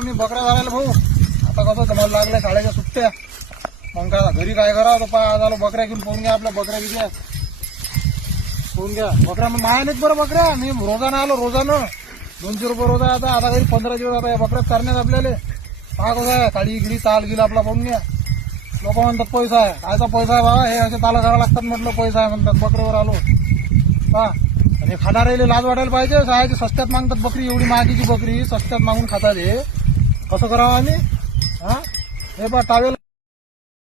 आलो मी बकऱ्या धरायला भाऊ. आता कसं तुम्हाला लागल्या शाळेच्या सुट्ट्या, मग काय घरी काय करावं तर आज आलो बकऱ्या घेऊन. पाहून घ्या आपल्या बकऱ्या किती आहेत, पाहून घ्या बकऱ्या. मग माया नाहीत बरं बकऱ्या, मी रोजानं आलो, रोजानं 200 रुपये रोज आहे. आता घरी 15 दिवस आता या बकऱ्यात करण्यात आपल्याला. पहा कसं आहे काळी गिडी ताल गिल आपला. पाहून घ्या. लोक म्हणतात पैसा आहे, कायचा पैसा आहे बाबा, हे असे ताला करावं लागतात म्हटलं, पैसा आहे म्हणतात. बकरीवर आलो पहा. आणि खाणारे लाज वाटायला पाहिजे. सहायची स्वस्त्यात मागतात बकरी, एवढी महागीची बकरी स्वस्त्यात मागून खातात. हे कसं करावं आम्ही? हा हे पहा टावेल.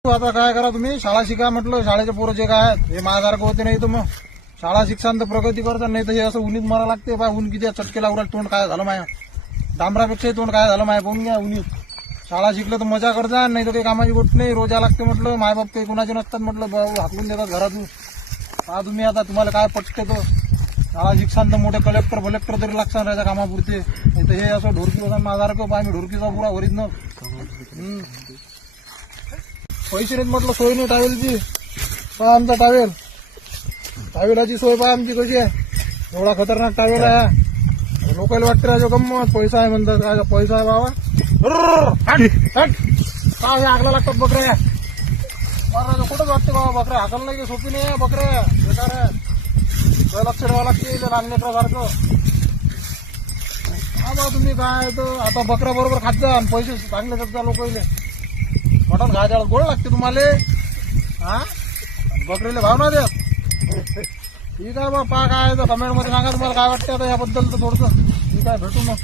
आता काय करा तुम्ही, शाळा शिका म्हटलं. शाळेचे पोरं जे काय आहेत हे माझ्यासारखं होते नाही तर मग शाळा शिक्षण तर प्रगती करतात, नाही तर हे असं उन्हीत मरा लागते. बा ऊन किती चटके लागू तोंड काय झालं माया, डांबरापेक्षाही तोंड काय झालं माया. पाहून घ्या उन्हीत. शाळा शिकलं तर मजा करता, नाही तर काही कामाची गोष्ट नाही. रोजा लागते म्हटलं, मायबाप काही कुणाचे नसतात म्हटलं, भाऊ हाकलून देतात घरातून. पहा तुम्ही आता तुम्हाला काय पटते तो. शाळा शिक्षण तर मोठे कलेक्टर तरी लागतात राहायच्या कामापुरते, नाही तर हे असं ढोरकी होता माझ्यासारखं. पहा मी ढोरकीचा पुरा वरीत न पैसे नाहीत म्हटलं, सोय नाही टावेलची. पहा आमचा टावेलाची सोय पहा आमची कशी आहे. एवढा खतरनाक टावेल आहे. लोकांना वाटतं राजा गंमत पैसा आहे म्हणतात. काय पैसा आहे बाबा, काय आगला लागतात बकऱ्या. कुठंच वाटते बाबा बकऱ्या हाकल नाही, सोपी नाही बकऱ्या, बेकार आहे. लक्ष ठेवावं लागते लहान लेकरासारखं. हा बा तुम्ही काय तर आता बकऱ्या बरोबर खात जा आणि पैसे चांगले देत जा लोकांना. मटण खायच्या गोड लागते तुम्हाला. हा बकरीला भाव ना द्या. ठीक आहे बा. पहा काय तर कमेंट मध्ये सांगा तुम्हाला काय वाटतं आता याबद्दल. तर थोडंसं ठीक आहे, भेटू मग.